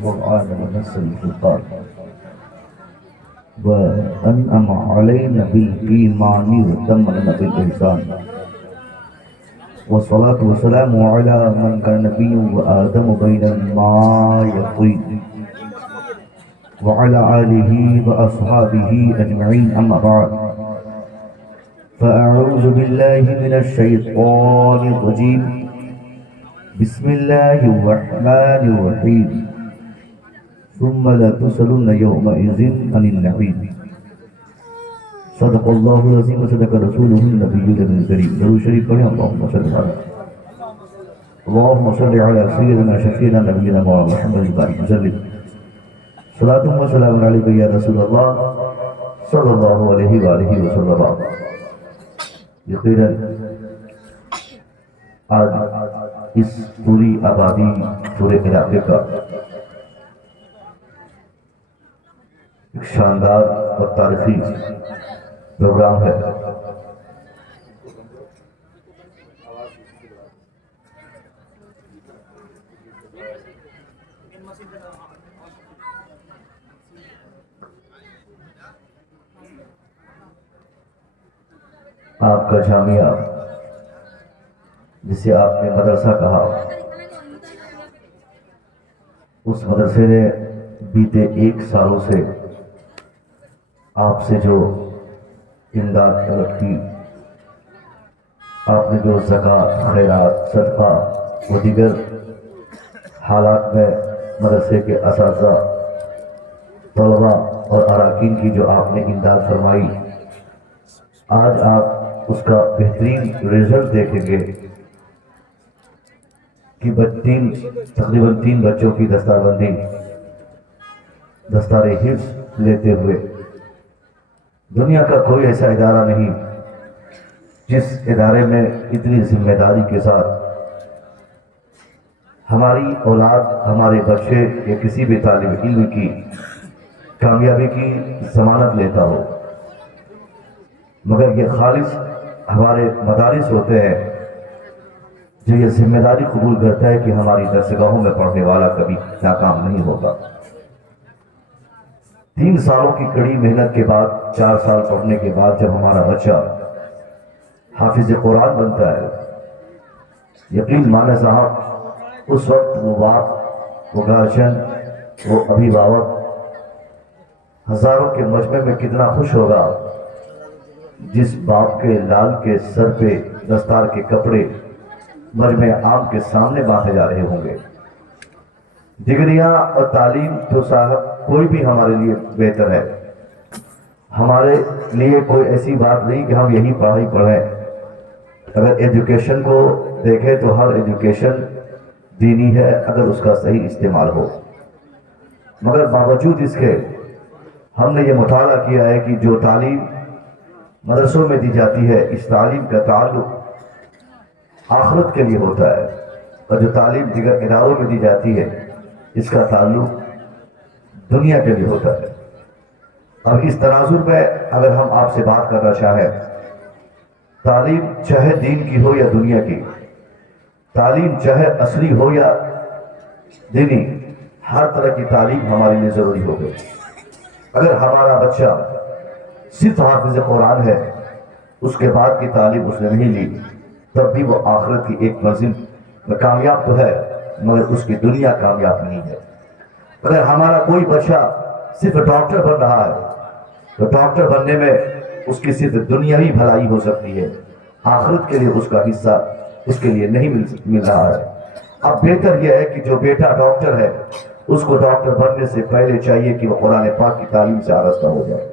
القرآن ونزل الفرقان وأنعم علينا بالإيمان وتمنا بالإحسان والصلاة والسلام على من كان نبي وآدم بين الماء والطين وعلى آله وأصحابه أجمعين أما بعد فأعوذ بالله من الشيطان الرجيم بسم الله الرحمن الرحيم ثم لا تسألن يومئذ عن النعيم صدق الله العظيم وصدق رسوله النبي الكريم درود شریف پڑھیں اللهم صل على سيدنا شفيعنا نبينا محمد وبارك وسلم صلاة وسلام عليك يا رسول الله صلى الله عليه وآله وسلم. یقیناً آج اس پوری آبادی پورے علاقے کا ایک شاندار اور تاریخی پروگرام ہے. آپ کا جامعہ جسے آپ نے مدرسہ کہا، اس مدرسے نے بیتے 1 سالوں سے آپ سے جو امداد طلب کی، آپ نے جو زکوٰۃ، خیرات، صدقہ و دیگر حالات میں مدرسے کے اساتذہ، طلباء اور اراکین کی جو آپ نے امداد فرمائی، آج آپ اس کا بہترین رزلٹ دیکھیں گے کہ تقریباً 3 بچوں کی دستار بندی، دستار حفظ لیتے ہوئے. دنیا کا کوئی ایسا ادارہ نہیں جس ادارے میں اتنی ذمہ داری کے ساتھ ہماری اولاد، ہمارے بچے یا کسی بھی طالب علم کی کامیابی کی ضمانت لیتا ہو. مگر یہ خالص ہمارے مدارس ہوتے ہیں جو یہ ذمہ داری قبول کرتا ہے کہ ہماری درسگاہوں میں پڑھنے والا کبھی ناکام نہیں ہوگا. 3 سالوں کی کڑی محنت کے بعد، 4 سال پڑھنے کے بعد جب ہمارا بچہ حافظ قرآن بنتا ہے، یقین مانے صاحب اس وقت وہ باپ، وہ گارجن، وہ ابھیبھاوک ہزاروں کے مجمع میں کتنا خوش ہوگا جس باپ کے لال کے سر پہ دستار کے کپڑے مجمع عام کے سامنے باندھے جا رہے ہوں گے. ڈگریاں اور تعلیم تو صاحب کوئی بھی ہمارے لیے بہتر ہے. ہمارے لیے کوئی ایسی بات نہیں کہ ہم یہی پڑھائی پڑھیں. اگر ایجوکیشن کو دیکھیں تو ہر ایجوکیشن دینی ہے اگر اس کا صحیح استعمال ہو. مگر باوجود اس کے ہم نے یہ مطالعہ کیا ہے کہ جو تعلیم مدرسوں میں دی جاتی ہے، اس تعلیم کا تعلق آخرت کے لیے ہوتا ہے، اور جو تعلیم دیگر اداروں میں دی جاتی ہے اس کا تعلق دنیا کے لیے ہوتا ہے. اب اس تناظر میں اگر ہم آپ سے بات کرنا چاہیں، تعلیم چاہے دین کی ہو یا دنیا کی، تعلیم چاہے اصلی ہو یا دینی، ہر طرح کی تعلیم ہمارے لیے ضروری ہو گئی. اگر ہمارا بچہ صرف حافظ قرآن ہے، اس کے بعد کی تعلیم اس نے نہیں لی، تب بھی وہ آخرت کی ایک منزل میں کامیاب تو ہے مگر اس کی دنیا کامیاب نہیں ہے. اگر ہمارا کوئی بچہ صرف ڈاکٹر بن رہا ہے تو ڈاکٹر بننے میں اس کی صرف دنیاوی بھلائی ہو سکتی ہے، آخرت کے لیے اس کا حصہ اس کے لیے نہیں مل رہا ہے. اب بہتر یہ ہے کہ جو بیٹا ڈاکٹر ہے اس کو ڈاکٹر بننے سے پہلے چاہیے کہ وہ قرآن پاک کی تعلیم سے آراستہ ہو جائے.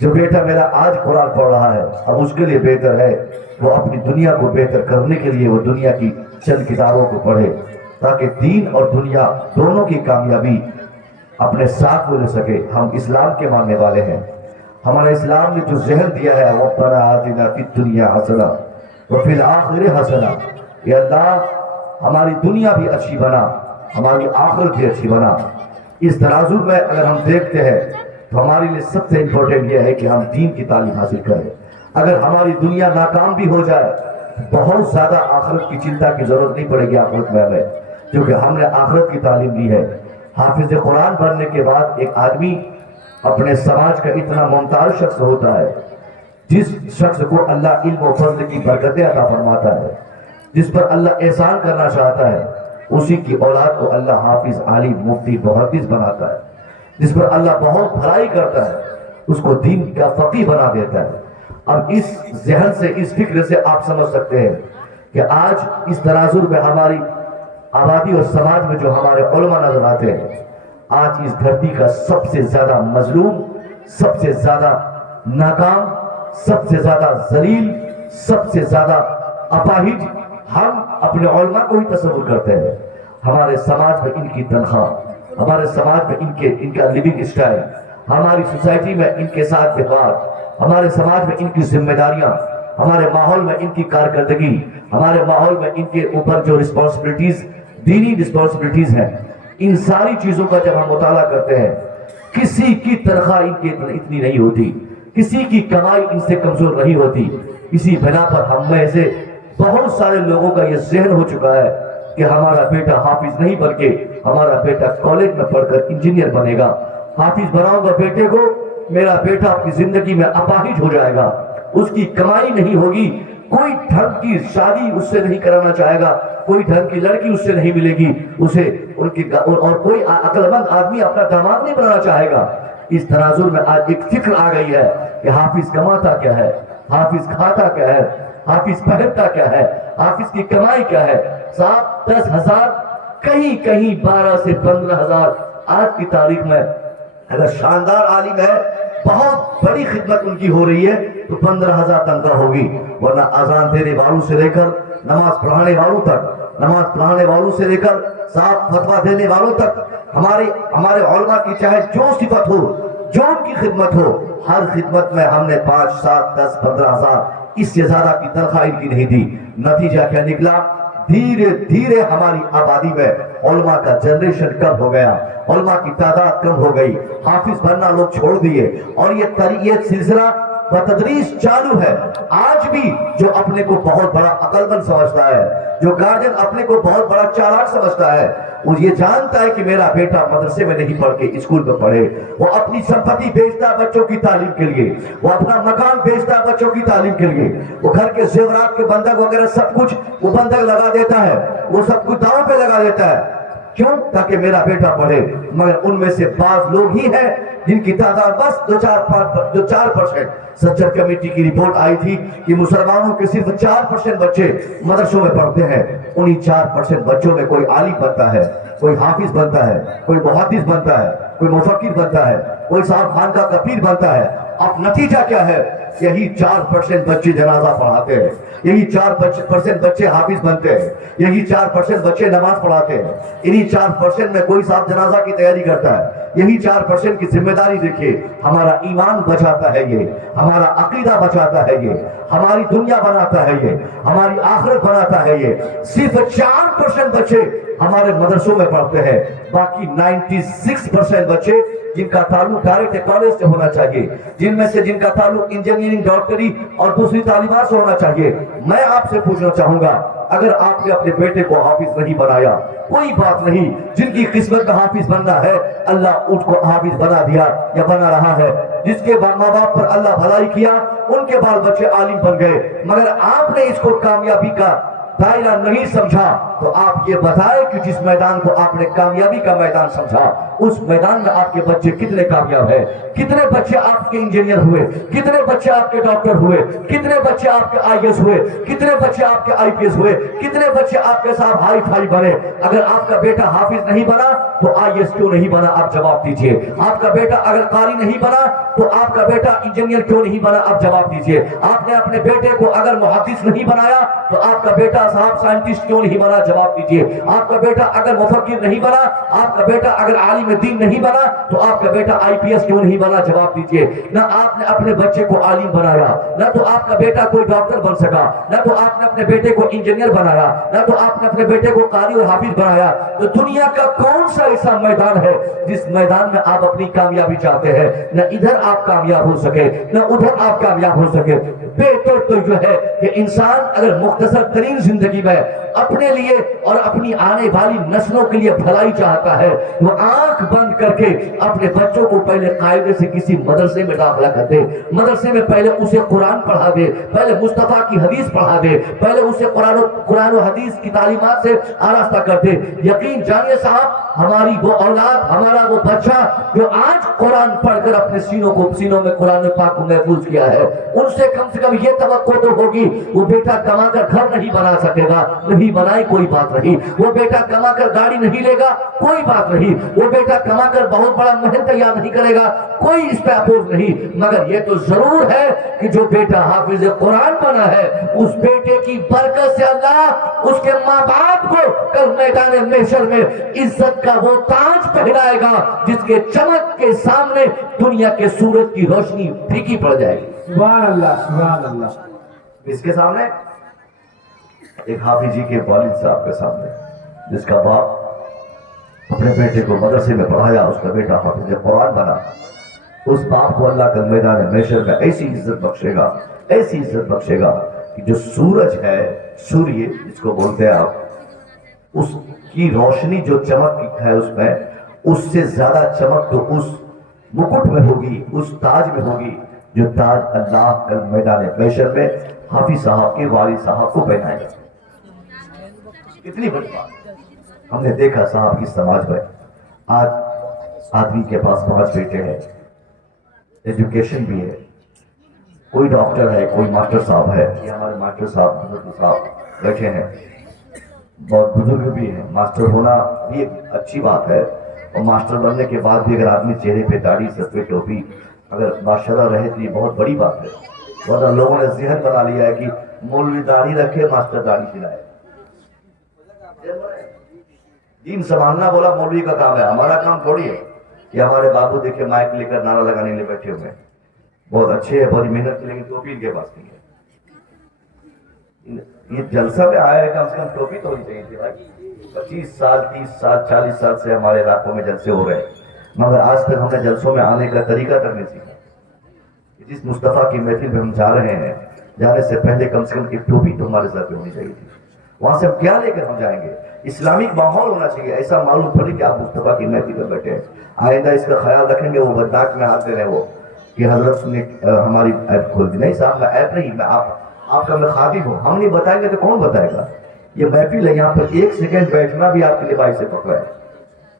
جو بیٹا میرا آج قرآن پڑھ رہا ہے، اب اس کے لیے بہتر ہے وہ اپنی دنیا کو بہتر کرنے کے لیے وہ دنیا کی چند کتابوں کو پڑھے، تاکہ دین اور دنیا دونوں کی کامیابی اپنے ساتھ وہ لے سکے. ہم اسلام کے ماننے والے ہیں. ہمارے اسلام نے جو ذہن دیا ہے ربنا آتنا فی الدنیا حسنہ وفی الآخرہ حسنہ، یا اللہ ہماری دنیا بھی اچھی بنا، ہماری آخرت بھی اچھی بنا. اس تناظر میں اگر ہم دیکھتے ہیں تو ہمارے لیے سب سے امپورٹنٹ یہ ہے کہ ہم دین کی تعلیم حاصل کریں. اگر ہماری دنیا ناکام بھی ہو جائے بہت زیادہ آخرت کی چنتا کی ضرورت نہیں پڑے گی آخرت میں ہمیں، کیونکہ ہم نے آخرت کی تعلیم لی ہے. حافظ قرآن بننے کے بعد ایک آدمی اپنے سماج کا اتنا ممتاز شخص ہوتا ہے جس شخص کو اللہ علم و فضل کی برکتیں عطا فرماتا ہے، جس پر اللہ احسان کرنا چاہتا ہے، اسی کی اولاد کو اللہ حافظ، عالم، مفتی، محدث بناتا ہے۔ جس پر اللہ بہت بھلائی کرتا ہے اس کو دین کا فقیہ بنا دیتا ہے۔ اب اس ذہن سے، اس فکر سے آپ سمجھ سکتے ہیں کہ آج اس تناظر میں ہماری آبادی اور سماج میں جو ہمارے علماء نظر آتے ہیں، آج اس دھرتی کا سب سے زیادہ مظلوم، سب سے زیادہ ناکام، سب سے زیادہ ذلیل، سب سے زیادہ اپاہج ہم اپنے علماء کو ہی تصور کرتے ہیں۔ ہمارے سماج میں ان کی تنخواہ، ہمارے سماج میں ان کا لیونگ اسٹائل، ہماری سوسائٹی میں ان کے ساتھ ویوہار، ہمارے سماج میں ان کی ذمہ داریاں، ہمارے ماحول میں ان کی کارکردگی، ہمارے ماحول میں ان کے اوپر جو رسپانسبلٹیز، دینی رسپانسبلٹیز ہیں، ان ساری چیزوں کا جب ہم مطالعہ کرتے ہیں، کسی کی تنخواہ ان کی اتنی نہیں ہوتی، کسی کی کمائی ان سے کمزور نہیں ہوتی۔ اسی بنا پر ہم میں سے بہت سارے لوگوں کا یہ ذہن ہو چکا ہے کہ ہمارا بیٹا حافظ نہیں بلکہ ہمارا بیٹا کالج میں پڑھ کر انجینئر بنے گا، حافظ بناؤں گا بیٹے کو، میرا بیٹا اپنی زندگی میں اپاہج ہو جائے گا، اس کی کمائی نہیں ہوگی، کوئی ڈھنگ کی شادی اس سے نہیں کرانا چاہے گا، کوئی ڈھنگ کی لڑکی اس سے نہیں ملے گی اسے، اور کوئی عقل مند آدمی اپنا داماد نہیں بنانا چاہے گا۔ اس تناظر میں آج ایک فکر آ گئی ہے کہ حافظ کماتا کیا ہے، حافظ کھاتا کیا ہے، حافظ پہنتا کیا ہے، حافظ کی کمائی کیا ہے۔ صاحب 10,000، کہیں 12 سے 15,000 آج کی تاریخ میں اگر شاندار عالم ہے، بہت بڑی خدمت ان کی ہو رہی ہے تو 15,000 تنخواہ ہوگی، ورنہ اذان دینے والوں سے لے کر نماز پڑھانے والوں تک، نماز پڑھانے والوں سے لے کر صاحب فتویٰ دینے والوں تک، ہمارے علماء کی چاہے جو صفت ہو، جو ان کی خدمت ہو، ہر خدمت میں ہم نے 5، 7، 10، 15,000 اس سے زیادہ کی تنخواہ ان کی نہیں دی۔ نتیجہ کیا نکلا؟ دھیرے دھیرے ہماری آبادی میں علماء کا جنریشن کم ہو گیا، علماء کی تعداد کم ہو گئی، حافظ بننا لوگ چھوڑ دیے، اور یہ سلسلہ بتدریج چالو ہے۔ آج بھی جو اپنے کو بہت بڑا عقل مند سمجھتا ہے، جو گارجن اپنے کو بہت بڑا چالاک سمجھتا ہے، وہ یہ جانتا ہے کہ میرا بیٹا مدرسے میں نہیں پڑھ کے اسکول میں پڑھے، وہ اپنی سمپتی بیچتا ہے بچوں کی تعلیم کے لیے، وہ اپنا مکان بیچتا ہے بچوں کی تعلیم کے لیے، وہ گھر کے زیورات کے بندھک وغیرہ سب کچھ وہ بندھک لگا دیتا ہے، وہ سب کچھ داؤں پہ لگا دیتا ہے۔ کیوں؟ تاکہ میرا بیٹا پڑھے۔ مگر ان میں سے بعض لوگ ہی ہیں جن کی تعداد بس 4%۔ سچر کمیٹی کی رپورٹ آئی تھی کہ مسلمانوں کے صرف 4% بچے مدرسوں میں پڑھتے ہیں، انہی 4% بچوں میں کوئی عالم بنتا ہے، کوئی حافظ بنتا ہے، کوئی محدث بنتا ہے، کوئی مفکر بنتا ہے، کوئی صاحب خان کا کبیر بنتا ہے۔ اب نتیجہ کیا ہے؟ یہی 4% بچے جنازہ پڑھاتے ہیں، یہی 4% بچے حافظ بنتے ہیں، یہی 4% بچے نماز پڑھاتے ہیں، انہی 4% میں کوئی صاحب جنازہ کی تیاری کرتا ہے۔ یہی 4% کی ذمہ داری دیکھیے، ہمارا ایمان بچاتا ہے یہ، ہمارا عقیدہ بچاتا ہے یہ، ہماری دنیا بناتا ہے یہ، ہماری آخرت بناتا ہے یہ۔ صرف 4% بچے ہمارے مدرسوں میں پڑھتے ہیں، باقی 96% بچے جن کا تعلق ڈائریکٹ کالج سے ہونا چاہیے، جن کا تعلق انجینئرنگ، ڈاکٹری اور دوسری تعلیمات سے ہونا چاہیے۔ میں آپ سے پوچھنا چاہوں گا، اگر آپ نے اپنے بیٹے کو حافظ نہیں بنایا، کوئی بات نہیں، جن کی قسمت میں حافظ بننا ہے اللہ ان کو حافظ بنا دیا یا بنا رہا ہے، جس کے ماں باپ پر اللہ بھلائی کیا ان کے بال بچے عالم بن گئے، مگر آپ نے اس کو کامیابی کا دائرہ نہیں سمجھا، تو آپ یہ بتائیں کہ جس میدان کو آپ نے کامیابی کا میدان سمجھا، اس میدان میں آپ کے بچے کتنے کامیاب ہیں؟ کتنے بچے آپ کے انجینئر ہوئے؟ کتنے بچے آپ کے ڈاکٹر ہوئے؟ کتنے بچے آپ کے IAS ہوئے؟ کتنے بچے آپ کے IPS ہوئے؟ کتنے بچے آپ کے ساتھ ہائی فائی بنے؟ اگر آپ کا بیٹا حافظ نہیں بنا تو IAS کیوں نہیں بنا؟ آپ جواب دیجئے۔ آپ کا بیٹا اگر قاری نہیں بنا تو آپ کا بیٹا انجینئر کیوں نہیں بنا؟ آپ جواب دیجئے۔ آپ نے اپنے بیٹے کو اگر محدث نہیں بنایا تو آپ کا بیٹا صاحب سائنٹسٹ کیوں نہیں بنا؟ جواب دیجئے۔ آپ کا بیٹا اگر مفکر نہیں بنا، آپ کا بیٹا اگر عالم دین نہیں بنا تو آپ کا بیٹا IPS کیوں نہیں بنا؟ جواب دیجئے۔ نہ آپ نے اپنے بچے کو عالم بنایا، نہ تو آپ کا بیٹا کوئی ڈاکٹر بن سکا، نہ تو آپ نے اپنے بیٹے کو انجینئر بنایا، نہ تو آپ نے اپنے بیٹے کو قاری اور حافظ بنایا، تو دنیا کا کون سا ایسا میدان ہے جس میدان میں آپ اپنی کامیابی چاہتے ہیں؟ نہ ادھر آپ کامیاب ہو سکے، نہ ادھر آپ کامیاب ہو سکے۔ بہتر تو جو ہے کہ انسان اگر مختصر ترین زندگی میں اپنے لیے اور اپنی آنے والی نسلوں کے لیے بھلائی چاہتا ہے، وہ آنکھ بند کر کے اپنے بچوں کو پہلے قاعدے سے کسی مدرسے میں داخلہ کر دے، مدرسے میں پہلے اسے قرآن پڑھا دے، پہلے مصطفیٰ کی حدیث پڑھا دے، پہلے اسے قرآن و حدیث کی تعلیمات سے آراستہ کر دے۔ یقین جانیے صاحب، ہماری وہ اولاد، ہمارا وہ بچہ جو آج قرآن پڑھ کر اپنے سینوں میں قرآن پاک کو محفوظ کیا ہے، ان سے کم یہ توقع تو ہوگی وہ بیٹا کما کر گھر نہیں بنا سکے گا، نہیں بنائے کوئی بات نہیں، وہ بیٹا کما کر گاڑی نہیں لے گا کوئی بات نہیں، وہ بیٹا کما کر بہت بڑا محل تیار نہیں کرے گا، کوئی اس پہ اپوز نہیں، مگر یہ تو ضرور ہے کہ جو بیٹا حافظ قرآن بنا ہے، اس بیٹے کی برکت سے اللہ اس کے ماں باپ کو کل میدان محشر میں عزت کا وہ تاج پہنائے گا جس کے چمک کے سامنے دنیا کے سورج کی روشنی پھیکی پڑ جائے گی۔ سبحان اللہ، سبحان اللہ۔ اس کے سامنے ایک حافظ جی کے والد صاحب کے سامنے جس کا باپ اپنے بیٹے کو مدرسے میں پڑھایا، اس کا بیٹا حافظ قرآن بنا، اس باپ کو اللہ کل میدان محشر میں ایسی عزت بخشے گا، ایسی عزت بخشے گا کہ جو سورج ہے، سوریہ جس کو بولتے ہیں آپ، اس کی روشنی جو چمک ہے اس میں، اس سے زیادہ چمک تو اس مکٹ میں ہوگی، اس تاج میں ہوگی جو تاج اللہ کل میدان محشر میں حافظ صاحب کے والد صاحب کو پہنائے گا۔ کتنی بڑی بات۔ ہم نے دیکھا صاحب کی سماج میں آج آدمی کے پاس 5 بیٹے ہیں، ایجوکیشن بھی ہے، کوئی ڈاکٹر ہے، کوئی ماسٹر صاحب ہے، یہ ہمارے ماسٹر صاحب بزرگ صاحب بیٹھے ہیں، بہت بزرگ بھی ہیں۔ ماسٹر ہونا بھی ایک اچھی بات ہے، اور ماسٹر بننے کے بعد بھی اگر آدمی چہرے پہ داڑھی، سر پہ ٹوپی اگر ماشاءاللہ رہے تو یہ بہت بڑی بات ہے، ورنہ لوگوں نے ذہن بنا لیا ہے کہ مولوی داڑھی رکھے، ماسٹر داڑھی کھلائے۔ دین سنبھالنا بولا مولوی کا کام ہے، ہمارا کام تھوڑی ہے کہ ہمارے بابو دیکھے مائک لے کر نعرہ لگانے کے لیے بیٹھے ہوئے ہیں، بہت اچھے ہیں، بڑی محنت کی، لیکن ٹوپی ان کے پاس نہیں ہے۔ یہ جلسہ میں آیا ہے، کم سے کم ٹوپی تو ہونی چاہیے تھی بھائی۔ 25 سال 30 سال 40 سال سے ہمارے علاقوں میں جلسے ہو رہے ہیں، مگر آج تک ہم نے جلسوں میں آنے کا طریقہ تک نہیں سیکھا۔ جس مصطفیٰ کی محفل میں ہم جا رہے ہیں، جانے سے پہلے کم سے کم ایک ٹوپی تو ہمارے ساتھ ہونی چاہیے تھی۔ وہاں سے ہم کیا لے کر ہم جائیں گے؟ اسلامک ماحول ہونا چاہیے، ایسا معلوم پڑے کہ آپ مصطفیٰ کی محفل میں بیٹھے ہیں۔ آئندہ اس کا خیال رکھیں گے، وہ بدناک میں آتے رہے وہ کہ حضرت نے ہماری ایپ کھول دی۔ نہیں صاحب، میں ایپ نہیں، میں آپ کا میں خادم ہوں، ہم نہیں بتائیں گے تو کون بتائے گا؟ یہ محفل ہے، یہاں پر 1 سیکنڈ بیٹھنا بھی آپ کے لیے باعث فخر ہے۔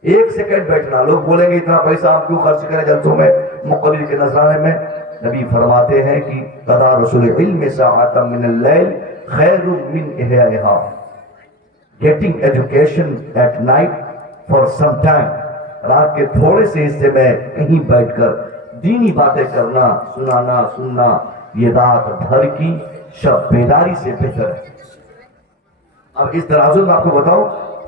1 سیکنڈ بیٹھنا، لوگ بولیں گے اتنا پیسہ آپ کیوں خرچ کریں جلسوں میں، مقرر کے نذرانے میں؟ نبی فرماتے ہیں کہ تدارس العلم ساعۃ من اللیل خیر من احیائہا، getting education at night for some time، رات کے تھوڑے سے حصے میں کہیں بیٹھ کر دینی باتیں کرنا، سننا، یہ رات بھر کی شب بیداری سے بہتر ہے۔ اب اس ترازو میں آپ کو بتاؤں،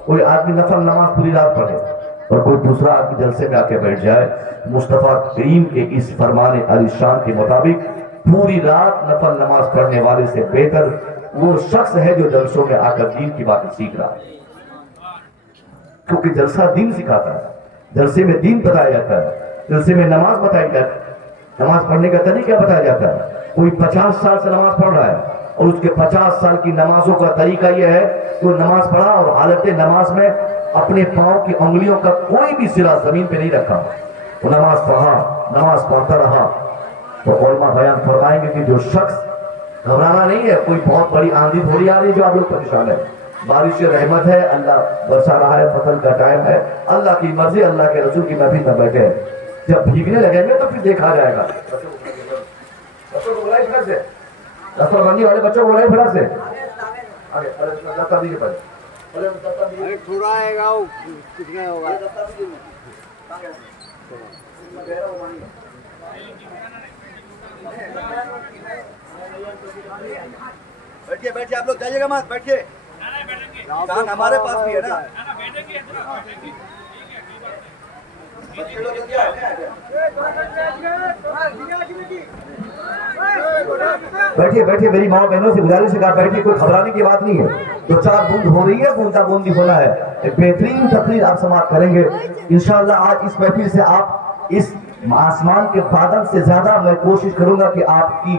کوئی آدمی نفل نماز پوری رات پڑھے اور کوئی دوسرا آدمی جلسے میں آ کے بیٹھ جائے، مصطفیٰ کریم کے اس فرمان علی شان کے مطابق پوری رات نفل نماز پڑھنے والے سے بہتر وہ شخص ہے جو جلسوں میں آ کر دین کی باتیں سیکھ رہا ہے، کیونکہ جلسہ دین سکھاتا ہے، جلسے میں دین بتایا جاتا ہے، جلسے میں نماز بتائی جاتی ہے، نماز پڑھنے کا طریقہ بتایا جاتا ہے۔ کوئی 50 سال سے نماز پڑھ رہا ہے اور اس کے 50 سال کی نمازوں کا طریقہ یہ ہے کہ وہ نماز پڑھا اور حالت نماز میں اپنے پاؤں کی انگلیوں کا کوئی بھی سرا زمین پہ نہیں رکھا، وہ نماز پڑھا، نماز پڑھتا رہا۔ تو علماء بیان فرمائیں گے کہ جو شخص، گھبرانا نہیں ہے، کوئی بہت بڑی آندھی تھوڑی آ رہی جو آپ لوگ پریشان ہے، بارش رحمت ہے، اللہ برسا رہا ہے، فصل کا ٹائم ہے، اللہ کی مرضی، اللہ کے رسول کی محفل میں بیٹھے ہیں، جب بھیگنے لگیں گے تو پھر دیکھا جائے گا۔ بچوں کو بلائی پھر سے، دفتر بندی والے بچوں کو بلائی پھر سے آگے دفتر دیجیے پہلے تھوڑا آئے گا، کچھ نہیں ہوگا۔ بیٹھیے آپ لوگ، جائیے گا مت، بیٹھیے، کان ہمارے پاس بھی ہے نا۔ بیٹھیے میری ماں بہنوں سے گزارش ہے کہ آپ بیٹھیے، کوئی گھبرانے کی بات نہیں ہے، 2-4 بوند ہو رہی ہے، بوندا بوندی ہونا ہے، ایک بہترین تقریر آپ سماعت کریں گے انشاءاللہ۔ آج اس محفل سے آپ اس آسمان کے بادل سے زیادہ میں کوشش کروں گا کہ آپ کی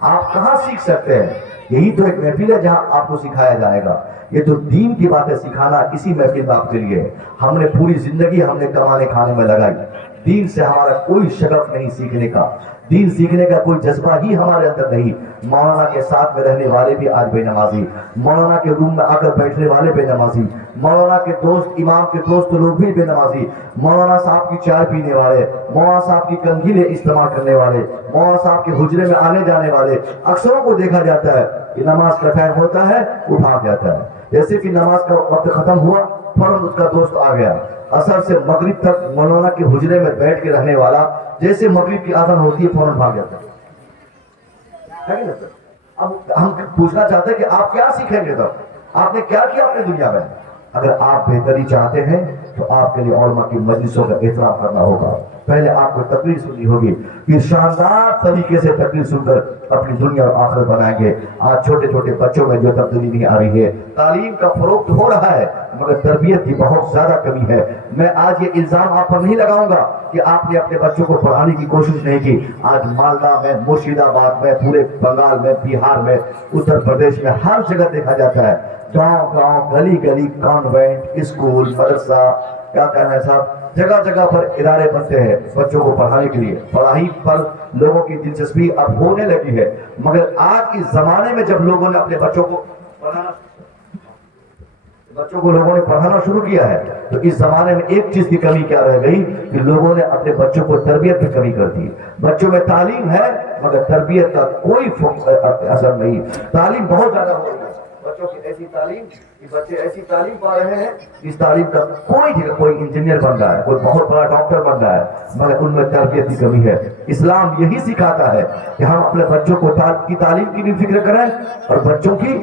آپ کہاں سیکھ سکتے ہیں؟ یہی تو ایک محفل ہے جہاں آپ کو سکھایا جائے گا. یہ تو دین کی باتیں سکھانا اسی محفل میں آپ کے لیے ہے. ہم نے پوری زندگی ہم نے کمانے کھانے میں لگائی. دین سے ہمارا کوئی شغف نہیں سیکھنے کا. دین سیکھنے کا کوئی جذبہ ہی ہمارے اندر نہیں. مولانا کے ساتھ میں رہنے والے بھی آج بے نمازی, مولانا کے روم میں آ کر بیٹھنے والے بے نمازی, مولانا کے دوست, امام کے دوست لوگ بھی بے نمازی, مولانا صاحب کی چائے پینے والے, مولانا صاحب کی کنگھیلیں استعمال کرنے والے, مولانا صاحب کے حجرے میں آنے جانے والے اکثروں کو دیکھا جاتا ہے کہ نماز کا ٹائم ہوتا ہے وہ بھاگ جاتا ہے. جیسے کہ نماز کا وقت ختم ہوا فوراً اس کا دوست آ گیا. عصر سے مغرب تک مولانا کے حجرے میں بیٹھ کے رہنے والا جیسے مغرب کی آذان ہوتی ہے فوراً بھاگ جاتا ہے. اب ہم پوچھنا چاہتے ہیں کہ آپ کیا سیکھیں گے؟ تب آپ نے کیا کیا اپنی دنیا میں؟ اگر آپ بہتری چاہتے ہیں تو آپ کے لیے علماء کی مجلسوں کا احترام کرنا ہوگا. پہلے آپ کو تقریر سننی ہوگی, پھر شاندار طریقے سے تقریر سن کر اپنی دنیا اور آخرت بنائیں گے. آج چھوٹے چھوٹے بچوں میں جو تبدیلی نہیں آ رہی ہے, تعلیم کا فروغ تو ہو رہا ہے مگر تربیت کی بہت زیادہ کمی ہے. میں آج یہ الزام آپ پر نہیں لگاؤں گا کہ آپ نے اپنے بچوں کو پڑھانے کی کوشش نہیں کی. آج مالدہ میں, مرشید آباد میں, پورے بنگال میں, بہار میں, اتر پردیش میں ہر جگہ دیکھا جاتا ہے گاؤں گاؤں, گلی گلی کانوینٹ, اسکول, مدرسہ, کیا کہنا ہے صاحب, جگہ جگہ پر ادارے بنتے ہیں بچوں کو پڑھانے کے لیے. پڑھائی پر لوگوں کی دلچسپی اب ہونے لگی ہے مگر آج کے زمانے میں جب لوگوں نے اپنے بچوں کو پڑھانا شروع کیا ہے تو اس زمانے میں ایک چیز کی کمی کیا رہ گئی کہ لوگوں نے اپنے بچوں کو تربیت میں کمی کر دی. بچوں میں تعلیم ہے مگر تربیت کا کوئی اثر نہیں. تعلیم بہت زیادہ ہو رہی ہے, بچوں کی ایسی تعلیم کہ بچے ایسی تعلیم پا رہے ہیں اس تعلیم کا کوئی انجینئر بن رہا ہے, کوئی بہت بڑا ڈاکٹر بن رہا ہے مگر ان میں تربیت کی کمی ہے. اسلام یہی سکھاتا ہے کہ ہم اپنے بچوں کو کی تعلیم کی بھی فکر کریں اور بچوں کی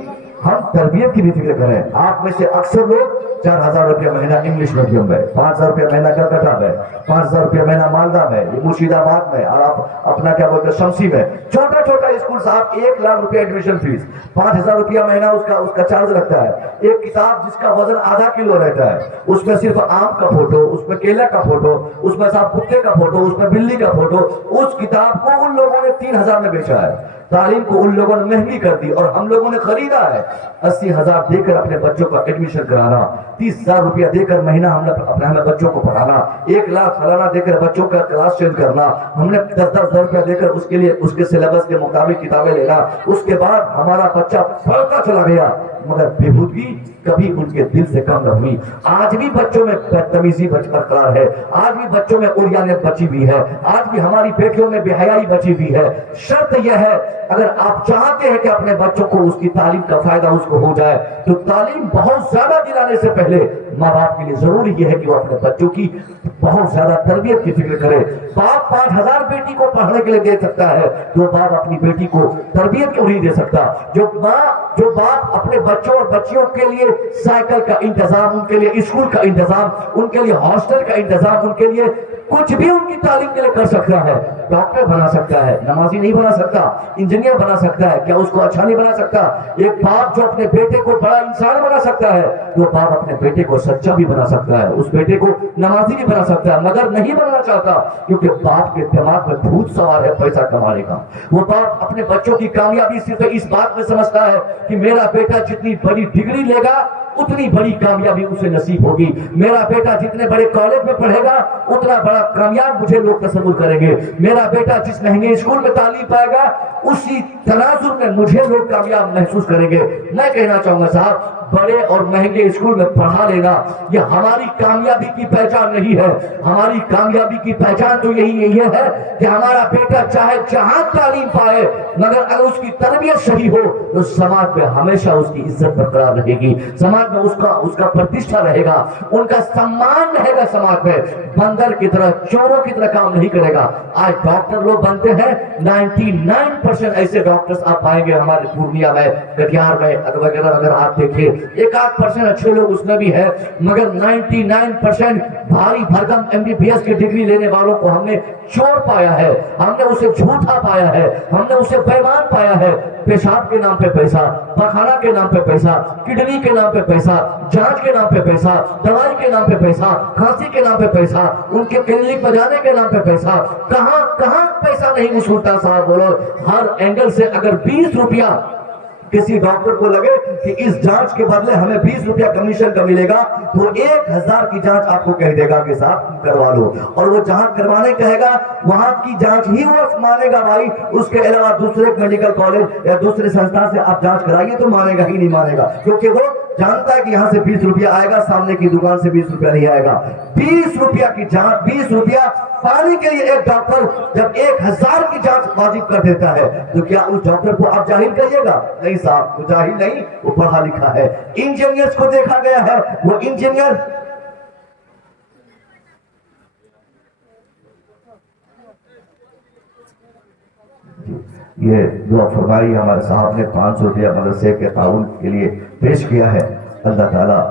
ہم تربیت کی بھی فکر کریں. آپ میں سے اکثر لوگ 4,000 روپیہ مہینہ انگلش میڈیم میں, 5,000 روپیہ مہینہ کلکتہ میں, 5,000 روپیہ مہینہ مالدہ میں, یہ مرشید آباد میں, اور آپ اپنا کیا بولتے ہیں شمسی میں, چھوٹا چھوٹا اسکول صاحب 1 لاکھ روپیہ ایڈمیشن فیس, 5,000 روپیہ مہینہ اس کا چارج لگتا ہے. ایک کتاب جس کا وزن آدھا کلو رہتا ہے اس میں صرف آم کا فوٹو, اس میں کیلا کا فوٹو, اس میں صاحب کتے کا فوٹو, اس میں بلی کا فوٹو. اس کتاب کو ان لوگوں نے 3,000 میں بیچا ہے. تعلیم کو ان لوگوں نے مہنگی کر دی اور ہم لوگوں نے خریدا ہے. 80,000 دے کر اپنے بچوں کا ایڈمیشن کرانا, 30,000 روپیہ دے کر مہینہ ہم نے اپنے بچوں کو پڑھانا, 1 لاکھ سالانہ دے کر بچوں کا کلاس چینج کرنا, ہم نے 10,000 روپیہ دے کر اس کے لیے اس کے سلیبس کے مطابق کتابیں لینا. اس کے بعد ہمارا بچہ پڑھتا چلا گیا مگر بےہودگی کبھی ان کے دل سے کم نہ ہوئی. آج بھی بچوں میں بدتمیزی برقرار ہے, آج بھی بچوں میں عریانیت بچی ہوئی ہے, آج بھی ہماری بیٹیوں میں بے حیائی بچی ہوئی ہے. شرط یہ ہے اگر آپ چاہتے ہیں کہ اپنے بچوں کو اس کی تعلیم کا فائدہ اس کو ہو جائے تو تعلیم بہت زیادہ دلانے سے پہلے ماں باپ کے لیے ضروری یہ ہے کہ وہ اپنے بچوں کی بہت زیادہ تربیت کی فکر کرے. باپ 5,000 بیٹی کو پڑھنے کے لیے دے سکتا ہے تو باپ اپنی بیٹی کو تربیت کیوں نہیں دے سکتا؟ جو باپ اپنے بچوں اور بچیوں کے لیے سائیکل کا انتظام, ان کے لیے اسکول کا انتظام, ان کے لیے ہاسٹل کا انتظام, ان کے لیے کچھ بھی ان کی تعلیم کے لیے کر سکتا ہے. ڈاکٹر بنا سکتا ہے, نمازی نہیں بنا سکتا, انجینئر بنا سکتا ہے, کیا اس کو اچھا نہیں بنا سکتا؟ ایک باپ جو اپنے بیٹے کو بڑا انسان بنا سکتا ہے وہ باپ اپنے بیٹے کو سچا بھی بنا سکتا ہے, اس بیٹے کو نمازی بھی بنا سکتا ہے مگر نہیں بنانا چاہتا کیونکہ باپ کے دماغ میں بھوت سوار ہے پیسہ کمانے کا. وہ باپ اپنے بچوں کی کامیابی صرف اس بات میں سمجھتا ہے کہ میرا بیٹا جتنی بڑی ڈگری لے گا اتنی بڑی کامیابی اسے نصیب ہوگی, میرا بیٹا جتنے بڑے کالج میں پڑھے گا اتنا بڑا کامیاب مجھے لوگ تصور کریں گے, میرا بیٹا جس مہنگے اسکول میں تعلیم پائے گا اسی تناظر میں مجھے لوگ کامیاب محسوس کریں گے. میں کہنا چاہوں گا صاحب بڑے اور مہنگے اسکول میں پڑھا لینا یہ ہماری کامیابی کی پہچان نہیں ہے. ہماری کامیابی کی پہچان تو یہی ہے کہ ہمارا بیٹا چاہے جہاں تعلیم پائے مگر اگر اس کی تربیت صحیح ہو تو سماج میں ہمیشہ اس کی عزت برقرار رہے گی, سماج میں اس کا پرتشٹھا رہے گا, ان کا سمان رہے گا. سماج میں بندر کی طرح چوروں کی طرح کام نہیں کرے گا. آج ڈاکٹر لوگ بنتے ہیں 99% ایسے ڈاکٹرز آپ پائیں گے ہمارے پورنیہ میں, کٹیہار میں وغیرہ. اگر آپ دیکھیں 1-8% اچھے لوگ اس میں بھی ہے مگر 99% بھاری بھرکم MBBS کی ڈگری لینے والوں کو ہم نے چور پایا ہے, ہم نے اسے جھوٹا پایا ہے, ہم نے اسے بے ایمان پایا ہے. پیشاب کے نام پہ پیسہ, پخانہ کے نام پہ پیسہ, کڈنی کے نام پہ پیسہ, جانچ کے نام پہ پیسہ, دوائی کے نام پہ پیسہ, کھانسی کے نام پہ پیسہ, ان کے کلینک بجانے کے نام پہ پیسہ. کہاں پیسہ نہیں وصولتا صاحب بولو. ہر اینگل سے سے اگر 20 روپیہ کسی ڈاکٹر کو لگے کہ اس جانچ کے بدلے ہمیں 20 روپیہ کمیشن کا ملے گا تو 1000 کی جانچ آپ کو کہہ دے گا کہ صاحب کروا لو, اور وہ جہاں کروانے کہے گا وہاں کی جانچ ہی وہ مانے گا بھائی. اس کے علاوہ دوسرے میڈیکل کالج یا دوسرے سنستھان سے آپ جانچ کرائیے تو مانے گا ہی نہیں مانے گا, کیونکہ وہ جانتا ہے کہ یہاں سے 20 روپیہ آئے گا, سامنے کی دکان سے 20 روپیہ نہیں آئے گا. 20 روپیہ کی جانچ, 20 روپیہ پانے کے لیے ایک ڈاکٹر جب 1000 کی جانچ واجب کر دیتا ہے تو کیا اس ڈاکٹر کو آپ جاہل کہیے گا؟ نہیں صاحب, وہ جاہل نہیں, وہ پڑھا لکھا ہے. انجینئرز کو دیکھا گیا ہے, وہ انجینئر یہ دعا فرمائی ہمارے صاحب نے 500 روپیہ مدرسے کے تعاون کے لیے پیش کیا ہے. اللہ تعالیٰ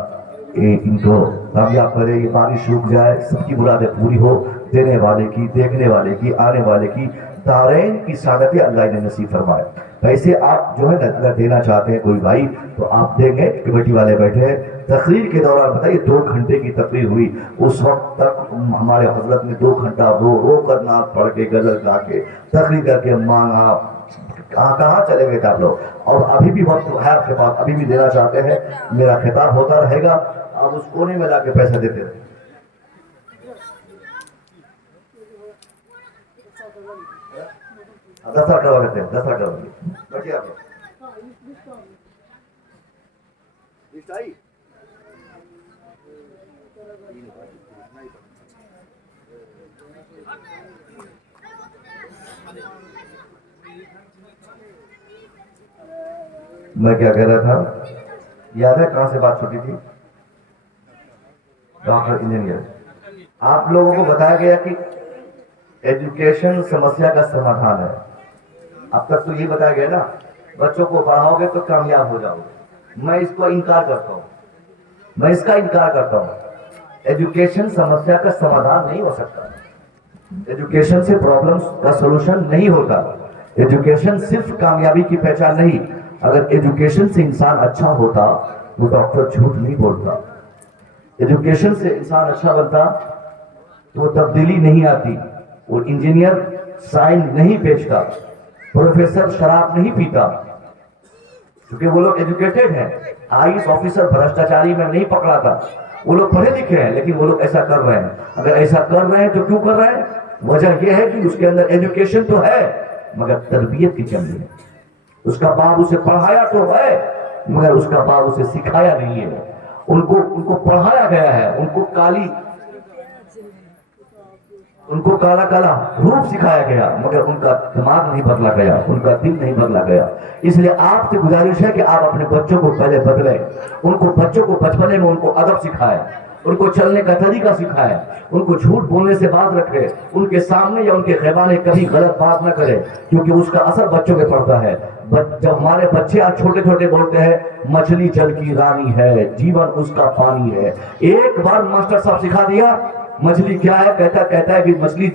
ان کو کامیاب کرے, یہ بارش رک جائے, سب کی مرادیں پوری ہو, دینے والے کی, دیکھنے والے کی, آنے والے کی, دارین کی سعادت اللہ انہیں نصیب فرمائے. پیسے آپ جو ہے نا اگر دینا چاہتے ہیں کوئی بھائی تو آپ دیں گے. کمیٹی والے بیٹھے ہیں, تقریر کے دوران بتائیے 2 گھنٹے کی تقریر ہوئی, اس وقت تک ہمارے حضرت نے 2 گھنٹہ رو کر نعت پڑھ کے غزل گا کے تقریر کر کے مانگا. کہاں چلے گئے تھے آپ لوگ؟ اور ابھی بھی وقت ہے آپ کے پاس, ابھی بھی دینا چاہتے ہیں, میرا خطاب ہوتا رہے گا, آپ اس کونے میں لا کے پیسہ دیتے رہے. دستار کروا لیتے ہیں, دستار کروا لیتے ہیں. بیٹھیے آپ لوگ. میں کیا کہہ رہا تھا, یاد ہے کہاں سے بات چھوٹی تھی؟ Doctor engineer. آپ لوگوں کو بتایا گیا کہ ایجوکیشن سمسیا کا سمادھان ہے. اب تک تو یہ بتایا گیا نا, بچوں کو پڑھاؤ گے تو کامیاب ہو جاؤ گے. میں اس کو انکار کرتا ہوں, میں اس کا انکار کرتا ہوں. ایجوکیشن سمسیا کا سمادھان نہیں ہو سکتا. ایجوکیشن سے پرابلمز کا سولوشن نہیں ہوتا. ایجوکیشن صرف کامیابی کی پہچان نہیں. اگر ایجوکیشن سے انسان اچھا ہوتا تو ڈاکٹر جھوٹ نہیں بولتا. ایجوکیشن سے انسان اچھا بنتا تو تبدیلی نہیں آتی. وہ انجینئر سائن نہیں بیچتا, پروفیسر شراب نہیں پیتا, کیونکہ وہ لوگ ایجوکیٹڈ ہیں. آئیس آفیسر بھرشٹاچاری میں نہیں پکڑا تھا. وہ لوگ پڑھے لکھے ہیں لیکن وہ لوگ ایسا کر رہے ہیں. اگر ایسا کر رہے ہیں تو کیوں کر رہے ہیں؟ وجہ یہ ہے کہ اس کے اندر ایجوکیشن تو ہے مگر تربیت کی کمی ہے. اس کا باپ اسے پڑھایا تو ہے مگر اس کا باپ اسے سکھایا نہیں ہے. ان کو پڑھایا گیا ہے, ان کو کالا کالا روپ سکھایا گیا مگر ان کا دماغ نہیں بدلا گیا, ان کا دل نہیں بدلا گیا. اس لیے آپ سے گزارش ہے کہ آپ اپنے بچوں کو پہلے بدلیں. ان کو بچوں کو بچپنے میں ان کو ادب سکھائیں, ان کو چلنے کا طریقہ سکھائے, ان کو جھوٹ بولنے سے باز رکھے, ان کے سامنے یا ان کے خیبانے کبھی غلط بات نہ کرے, کیونکہ اس کا اثر بچوں پہ پڑتا ہے. جب ہمارے بچے آج چھوٹے چھوٹے بولتے ہیں مچھلی جل کی رانی ہے, جیون اس کا پانی ہے. ایک بار ماسٹر صاحب سکھا دیا مچھلی کیا ہے, کہتا ہے کہ مچھلی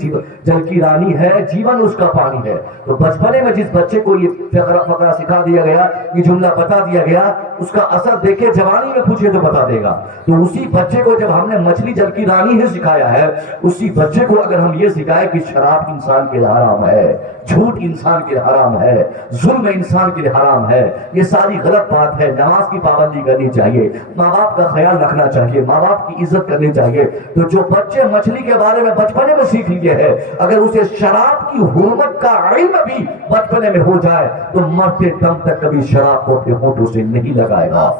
جل کی رانی ہے, جیون اس کا پانی ہے. تو بچپنے میں جس بچے کو یہ فقرہ سکھا دیا گیا, یہ جملہ بتا دیا گیا, اس کا اثر دیکھے جوانی میں پوچھے تو بتا دے گا. تو اسی بچے کو جب ہم نے مچھلی جل کی رانی ہے سکھایا ہے, اسی بچے کو اگر ہم یہ سکھائے کہ شراب انسان کے لیے حرام ہے, جھوٹ انسان کے لیے حرام ہے, ظلم انسان کے لیے حرام ہے, یہ ساری غلط بات ہے, نماز کی پابندی کرنی چاہیے, ماں باپ کا خیال رکھنا چاہیے, ماں باپ کی عزت کرنی چاہیے. تو جو بچے مچھلی کے بارے میں بچپنے میں سیکھ لیے ہے, اگر اسے شراب کی حرمت کا علم بھی بچپنے میں ہو جائے تو مرتے دم تک کبھی شراب کو اپنے ہونٹوں سے نہیں لگائے گا.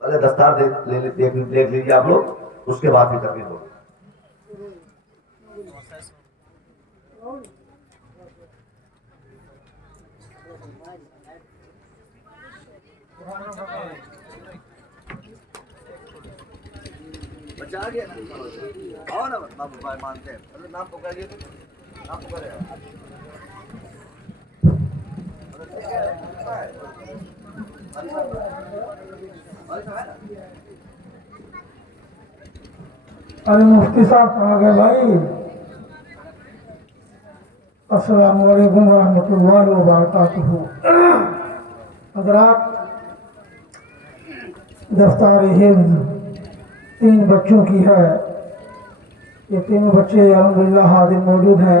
پہلے دستار دیکھ لیجیے آپ لوگ, اس کے بعد بھی تقریر ہوگی. بچہ آ گیا نا, آؤ نا بابو بھائی مانتے ہیں, نام پکڑیے تو نام پکڑے. ارے مفتی صاحب کہاں گئے بھائی؟ السلام علیکم ورحمۃ اللہ وبرکاتہ. حضرات, دفتار حفظ 3 بچوں کی ہے. یہ 3 بچے الحمدللہ حاضر موجود ہیں.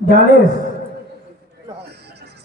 জানিস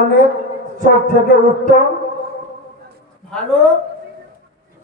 অনেক সব থেকে উত্তম ভালো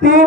3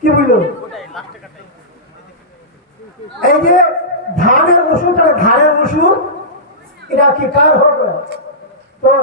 কি বুঝলো? এই যে ধানের মসুর, ধানের মসুর এটা কি কার হবে? তোর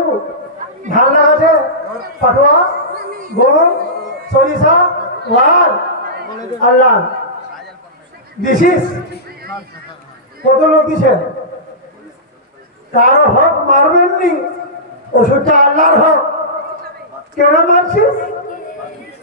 ও ধান লাগাছে পাটোয়া গম সরিষা লাল আল্লাহ দিছিস কত লোক দিছে কারো হক মারবেন নি ওষুধটা আল্লাহর হক কেন মারছিস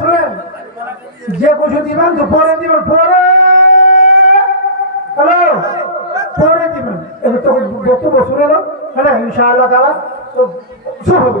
শুনেন যে কিছু দিবেন তো পরে দিবেন পরে হ্যালো পরে দিবেন এটা তো বক্তব্য শুনে নাও হ্যাঁ ইনশাআল্লাহ তাআলা তো শুরু হবে